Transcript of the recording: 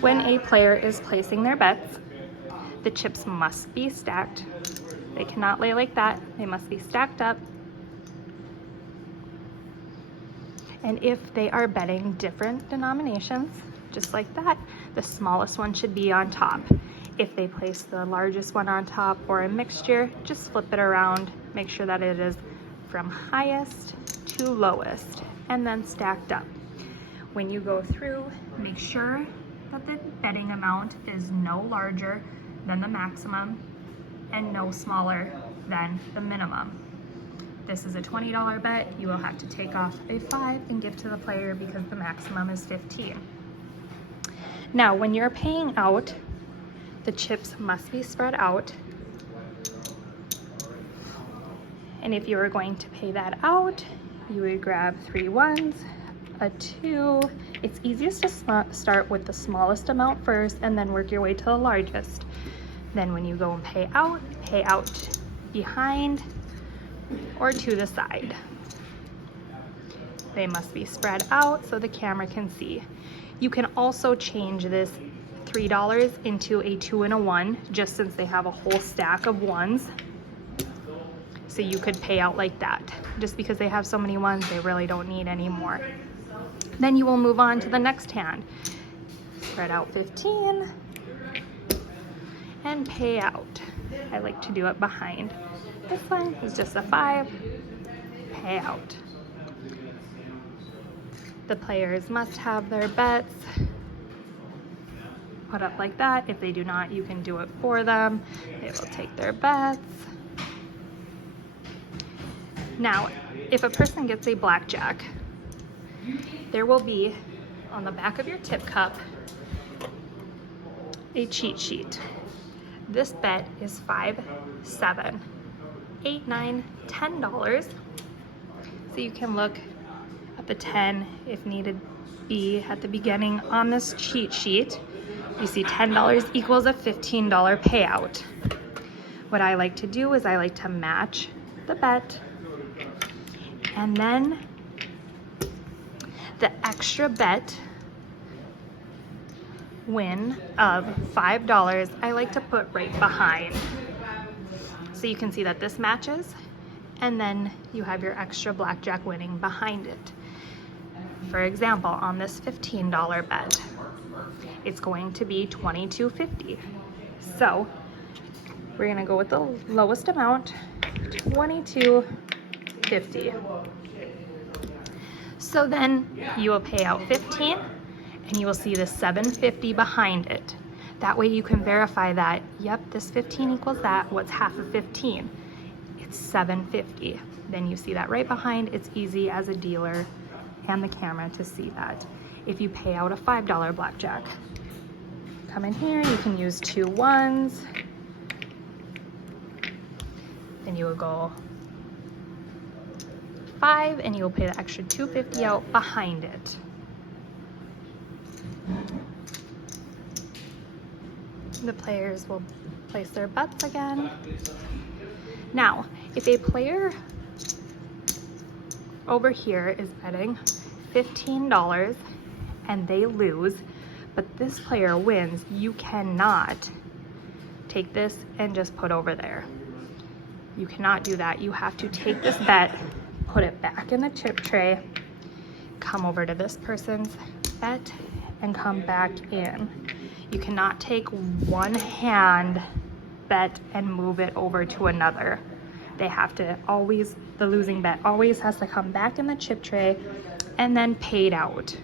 When a player is placing their bets, the chips must be stacked. They cannot lay like that. They must be stacked up. And if they are betting different denominations, just like that, the smallest one should be on top. If they place the largest one on top or a mixture, just flip it around. Make sure that it is from highest to lowest and then stacked up. When you go through, make sure that the betting amount is no larger than the maximum and no smaller than the minimum. This is a $20 bet. You will have to take off a 5 and give to the player because the maximum is 15. Now, when you're paying out, the chips must be spread out. And if you were going to pay that out, you would grab 3 ones, a 2. It's easiest to start with the smallest amount first and then work your way to the largest. Then when you go and pay out behind or to the side. They must be spread out so the camera can see. You can also change this $3 into a 2 and a 1, just since they have a whole stack of ones. So you could pay out like that. Just because they have so many ones, they really don't need any more. Then you will move on to the next hand. Spread out 15 and pay out. I like to do it behind. This one is just a 5, pay out. The players must have their bets put up like that. If they do not, you can do it for them. They will take their bets. Now, if a person gets a blackjack, there will be on the back of your tip cup a cheat sheet. This bet is $5, $7, $8, $9, $10. So you can look at the 10 if needed be at the beginning on this cheat sheet. You see $10 equals a $15 payout. What I like to do is I like to match the bet, and then the extra bet win of $5 I like to put right behind. So you can see that this matches, and then you have your extra blackjack winning behind it. For example, on this $15 bet, it's going to be $22.50. So we're gonna go with the lowest amount, $22.50. So then you will pay out 15 and you will see the $7.50 behind it. That way you can verify that, yep, this 15 equals that. What's half of 15? It's $7.50. Then you see that right behind. It's easy as a dealer and the camera to see that. If you pay out a $5 blackjack, come in here, you can use 2 ones. Then you will go 5 and you will pay the extra $2.50 out behind it. The players will place their bets again. Now, if a player over here is betting $15 and they lose, but this player wins, you cannot take this and just put over there. You cannot do that. You have to take this bet, put it back in the chip tray, come over to this person's bet, and come back in. You cannot take one hand bet and move it over to another. They have to always, the losing bet always has to come back in the chip tray and then paid out.